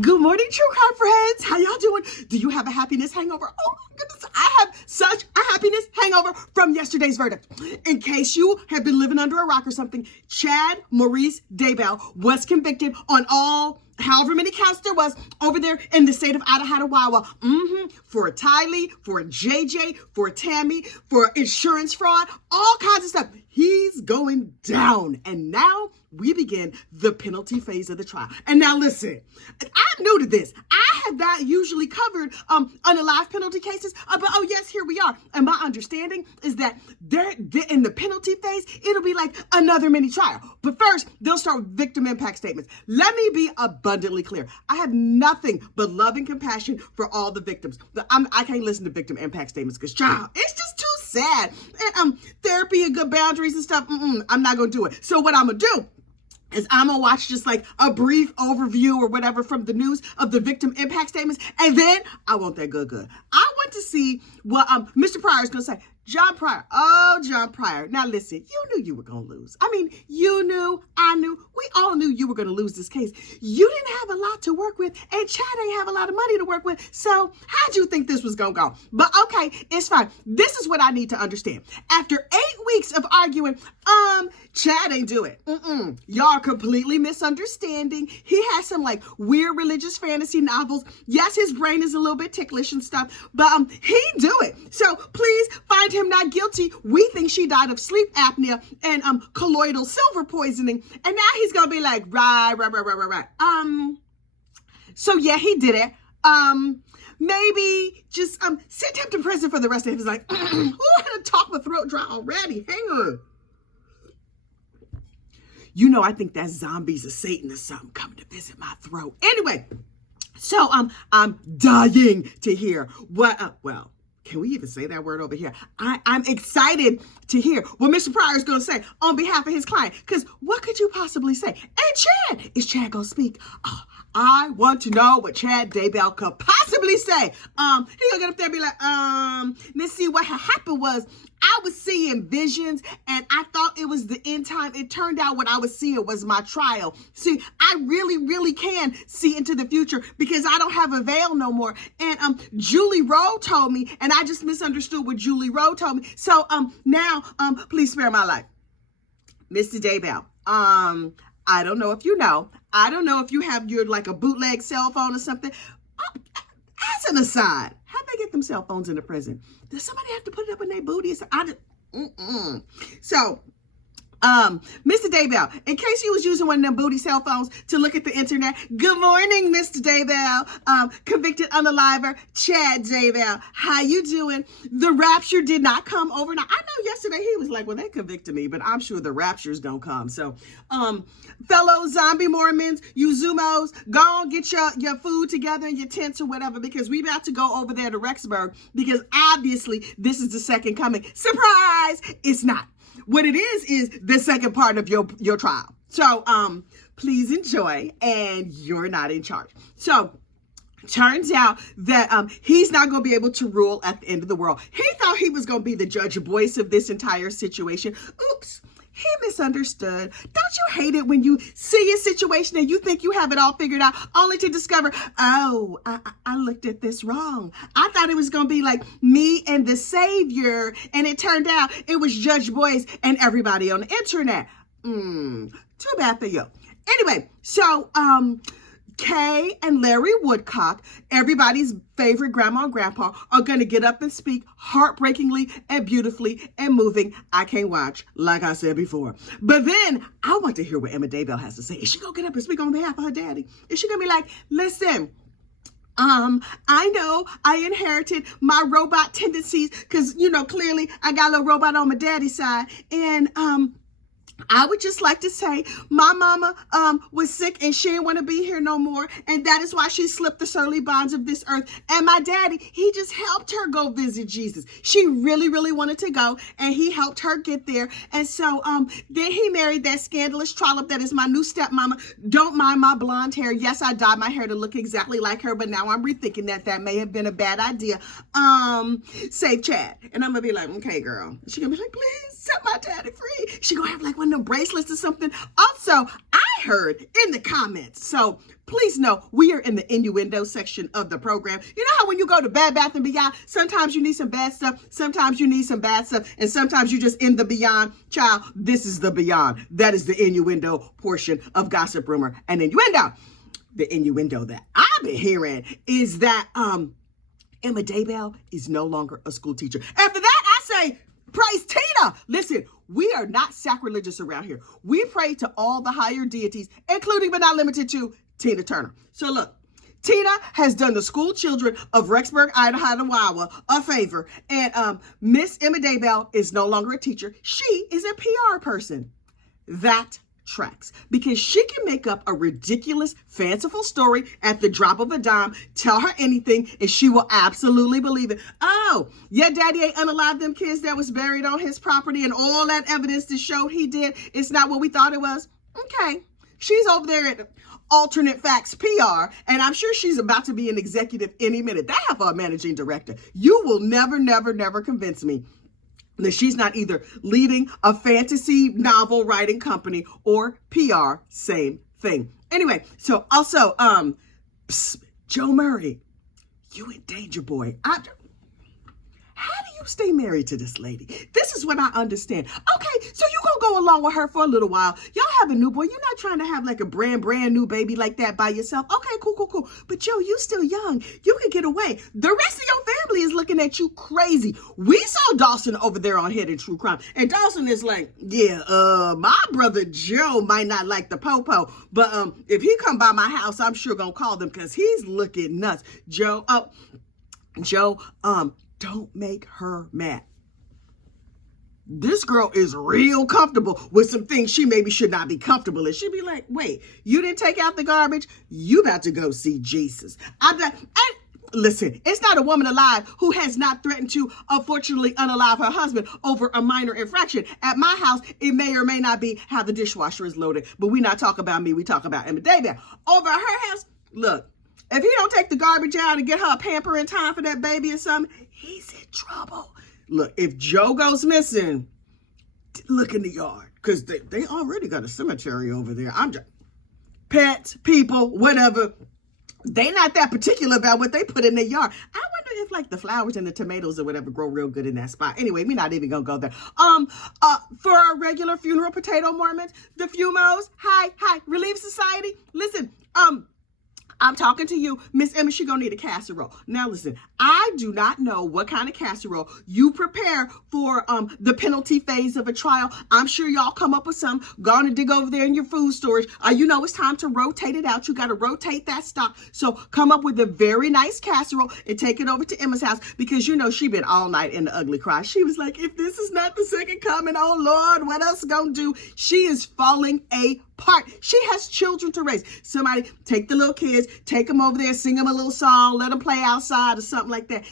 Good morning, true crime friends. How y'all doing? Do you have a happiness hangover? Oh my goodness, I have such a happiness hangover from yesterday's verdict. In case you have been living under a rock or something, Chad Maurice Daybell was convicted on all however many counts there was over there in the state of Idaho, for a Tylee, for a JJ, for a Tammy, for insurance fraud, all kinds of stuff. He's going down. And now we begin the penalty phase of the trial. And now listen, I'm new to this. I have that usually covered unalive penalty cases, but oh yes, here we are. And my understanding is that they're in the penalty phase, it'll be like another mini trial. But first, they'll start with victim impact statements. Let me be abundantly clear. I have nothing but love and compassion for all the victims. I can't listen to victim impact statements because, child, it's just too sad. And therapy and good boundaries and stuff, I'm not going to do it. So what I'm going to do is I'm going to watch just like a brief overview or whatever from the news of the victim impact statements. And then I want that good. I want to see what Mr. Pryor is going to say. John Pryor. Oh, John Pryor. Now listen, you knew you were going to lose. I mean, you knew, I knew, we all knew you were going to lose this case. You didn't have a lot to work with, and Chad ain't have a lot of money to work with. So how'd you think this was going to go? But okay, it's fine. This is what I need to understand. After 8 weeks of arguing, Chad ain't do it. Y'all are completely misunderstanding. He has some like weird religious fantasy novels. Yes, his brain is a little bit ticklish and stuff, but he do it. So please find him not guilty. We think she died of sleep apnea and colloidal silver poisoning. And now he's gonna be like, right. So yeah, he did it. Maybe just send him to prison for the rest of his life. I had to talk my throat dry already. Hang on. You know, I think that zombies of Satan or something coming to visit my throat. Anyway, so I'm dying to hear what, well, can we even say that word over here? I'm excited to hear what Mr. Pryor is going to say on behalf of his client. Because what could you possibly say? And Chad, is Chad going to speak? Oh, I want to know what Chad Daybell could possibly say. He going to get up there and be like, let's see, what happened was I was seeing visions and I thought it was the end time. It turned out what I was seeing was my trial. See, I really can see into the future because I don't have a veil no more. And Julie Rowe told me, and I just misunderstood what Julie Rowe told me. So now, please spare my life. Mr. Daybell, I don't know if you know. I don't know if you have your like a bootleg cell phone or something. As an aside, how'd they get them cell phones in the prison? Does somebody have to put it up in their booty? So, Mr. Daybell, in case you was using one of them booty cell phones to look at the internet, good morning, Mr. Daybell, convicted unaliver, Chad Daybell. How you doing? The rapture did not come overnight. I know yesterday he was like, well, they convicted me, but I'm sure the rapture's gonna come. So, fellow zombie Mormons, you Zoomos, go on, get your food together and your tents or whatever, because we about to go over there to Rexburg, because obviously this is the second coming. Surprise! It's not. What it is the second part of your trial. So, please enjoy, and you're not in charge. So, turns out that he's not going to be able to rule at the end of the world. He thought he was going to be the Judge Boyce of this entire situation. Oops. He misunderstood. Don't you hate it when you see a situation and you think you have it all figured out, only to discover, oh, I looked at this wrong. I thought it was going to be like me and the Savior, and it turned out it was Judge Boyce and everybody on the internet. Too bad for you. Anyway, so, Kay and Larry Woodcock, everybody's favorite grandma and grandpa, are going to get up and speak heartbreakingly and beautifully and moving. I can't watch, like I said before. But then I want to hear what Emma Daybell has to say. Is she going to get up and speak on behalf of her daddy? Is she going to be like, listen, I know I inherited my robot tendencies because, you know, clearly I got a little robot on my daddy's side. And, I would just like to say my mama was sick and she didn't want to be here no more. And that is why she slipped the surly bonds of this earth. And my daddy, he just helped her go visit Jesus. She really wanted to go, and he helped her get there. And so then he married that scandalous trollop that is my new stepmama. Don't mind my blonde hair. Yes, I dyed my hair to look exactly like her, but now I'm rethinking that may have been a bad idea. Save Chad. And I'm gonna be like, okay, girl. She gonna be like, please set my daddy free. She gonna have like one of them bracelets or something. Also, I I heard in the comments. So please know we are in the innuendo section of the program. You know how when you go to Bed Bath & Beyond, sometimes you need some bad stuff, sometimes you need some bad stuff, and sometimes you just in the beyond. Child, this is the beyond. That is the innuendo portion of gossip, rumor, and innuendo. The innuendo that I've been hearing is that Emma Daybell is no longer a school teacher. After that, I say, praise Tina. Listen, we are not sacrilegious around here. We pray to all the higher deities, including but not limited to Tina Turner. So look, Tina has done the school children of Rexburg, Idaho, a favor. And Miss Emma Daybell is no longer a teacher. She is a PR person. That tracks, because she can make up a ridiculous, fanciful story at the drop of a dime, tell her anything, and she will absolutely believe it. Oh, yeah, daddy ain't unalived them kids that was buried on his property and all that evidence that showed he did. It's not what we thought it was. Okay. She's over there at Alternate Facts PR, and I'm sure she's about to be an executive any minute. They have a managing director. You will never, never, never convince me that she's not either leading a fantasy novel writing company or PR, same thing. Anyway, so also, Joe Murray, you in danger, boy. How do you stay married to this lady? This is what I understand. Okay, so you gonna go along with her for a little while. Y'all have a new boy. You're not trying to have like a brand new baby like that by yourself. Okay, cool. But Joe, you still young. You can get away. The rest of your family is looking at you crazy. We saw Dawson over there on Hidden True Crime. And Dawson is like, yeah, my brother Joe might not like the popo, but if he come by my house, I'm sure gonna call them because he's looking nuts. Joe, don't make her mad. This girl is real comfortable with some things she maybe should not be comfortable in. She'd be like, wait, you didn't take out the garbage? You about to go see Jesus. Listen, it's not a woman alive who has not threatened to, unfortunately, unalive her husband over a minor infraction. At my house, it may or may not be how the dishwasher is loaded, but we not talk about me, we talk about Emma Daybell. Over at her house, look, if he don't take the garbage out and get her a pamper in time for that baby or something, he's in trouble. Look, if Joe goes missing, look in the yard, because they already got a cemetery over there. I'm just, pets, people, whatever, they not that particular about what they put in their yard. I wonder if like the flowers and the tomatoes or whatever grow real good in that spot. Anyway, we're not even gonna go there. For our regular funeral potato Mormons, the Fumos, hi, Relief Society, listen, I'm talking to you, Miss Emma, she gonna need a casserole. Now listen, I do not know what kind of casserole you prepare for the penalty phase of a trial. I'm sure y'all come up with some. Gonna dig over there in your food storage. You know it's time to rotate it out. You gotta rotate that stock. So come up with a very nice casserole and take it over to Emma's house, because you know she been all night in the ugly cry. She was like, if this is not the second coming, oh Lord, what else gonna do? She is falling apart. She has children to raise. Somebody take the little kids, take them over there, sing them a little song, let them play outside or something like that.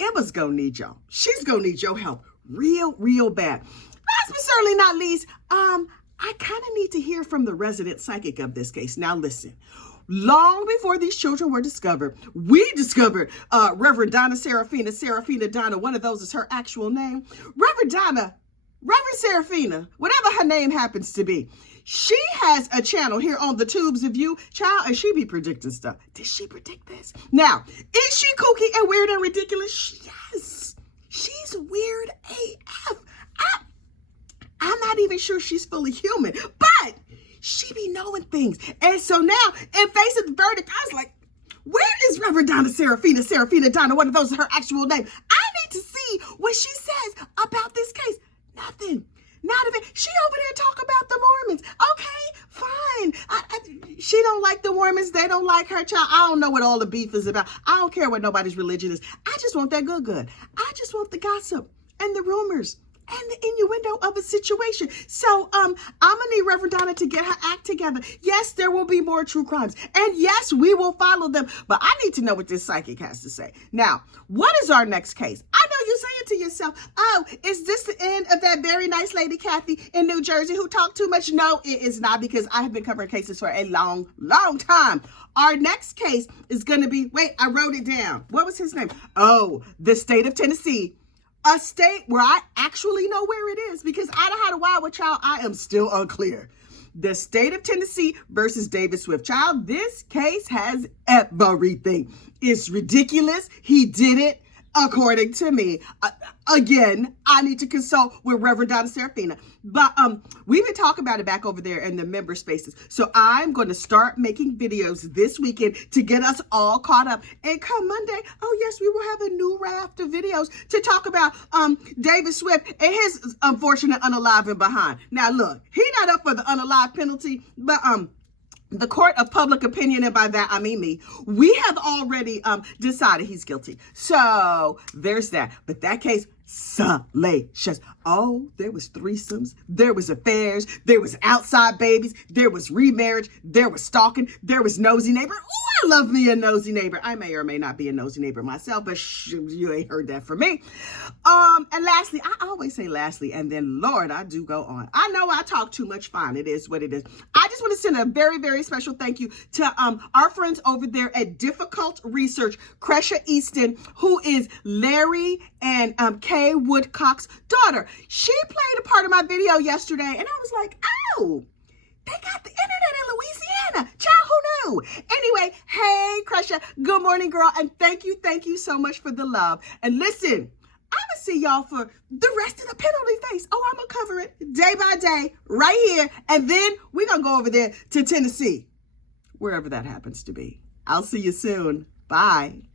Emma's gonna need y'all. She's gonna need your help real bad. Last but certainly not least, I kind of need to hear from the resident psychic of this case. Now listen, long before these children were discovered, we discovered Reverend Donna Serafina Donna, one of those is her actual name. Reverend Serafina, whatever her name happens to be, she has a channel here on the Tubes of You, child, and she be predicting stuff. Did she predict this? Now, is she kooky and weird and ridiculous? Yes. She's weird AF. I'm not even sure she's fully human, but she be knowing things. And so now, in face of the verdict, I was like, where is Reverend Donna Serafina Donna, one of those is her actual name? I need to see what she says about this case. Nothing. Not a bit. She over there talk about the Mormons. Okay, fine. She don't like the Mormons. They don't like her, child. I don't know what all the beef is about. I don't care what nobody's religion is. I just want that good. I just want the gossip and the rumors and the innuendo of a situation. So I'm gonna need Reverend Donna to get her act together. Yes, there will be more true crimes, and yes, we will follow them, but I need to know what this psychic has to say. Now, what is our next case? I know you're saying to yourself, oh, is this the end of that very nice lady Kathy in New Jersey who talked too much? No, it is not, because I have been covering cases for a long time. Our next case is gonna be, wait, I wrote it down. What was his name? Oh, the state of Tennessee. A state where I actually know where it is, because I done had a while with y'all. I am still unclear. the state of Tennessee versus David Swift. Child, this case has everything. It's ridiculous. He did it. According to me, again, I need to consult with Reverend Donna Serafina. But we've been talking about it back over there in the member spaces. So I'm going to start making videos this weekend to get us all caught up. And come Monday, oh yes, we will have a new raft of videos to talk about David Swift and his unfortunate unaliving behind. Now look, he's not up for the unalive penalty, but the court of public opinion, and by that I mean me, we have already decided he's guilty. So there's that. But that case, salacious. Oh, there was threesomes, there was affairs, there was outside babies, there was remarriage, there was stalking, there was nosy neighbor. Ooh, I love me a nosy neighbor. I may or may not be a nosy neighbor myself, but you ain't heard that from me. And lastly, I always say lastly, and then Lord, I do go on. I know I talk too much. Fine, it is what it is. I just want to send a very, very special thank you to our friends over there at Difficult Research, Cresha Easton, who is Larry and Kay Woodcock's daughter. She played a part of my video yesterday, and I was like, oh, they got the internet in Louisiana. Child, who knew? Anyway, hey, Cresha, good morning, girl, and thank you so much for the love. And listen, I'm going to see y'all for the rest of the penalty phase. Oh, I'm going to cover it day by day right here, and then we're going to go over there to Tennessee, wherever that happens to be. I'll see you soon. Bye.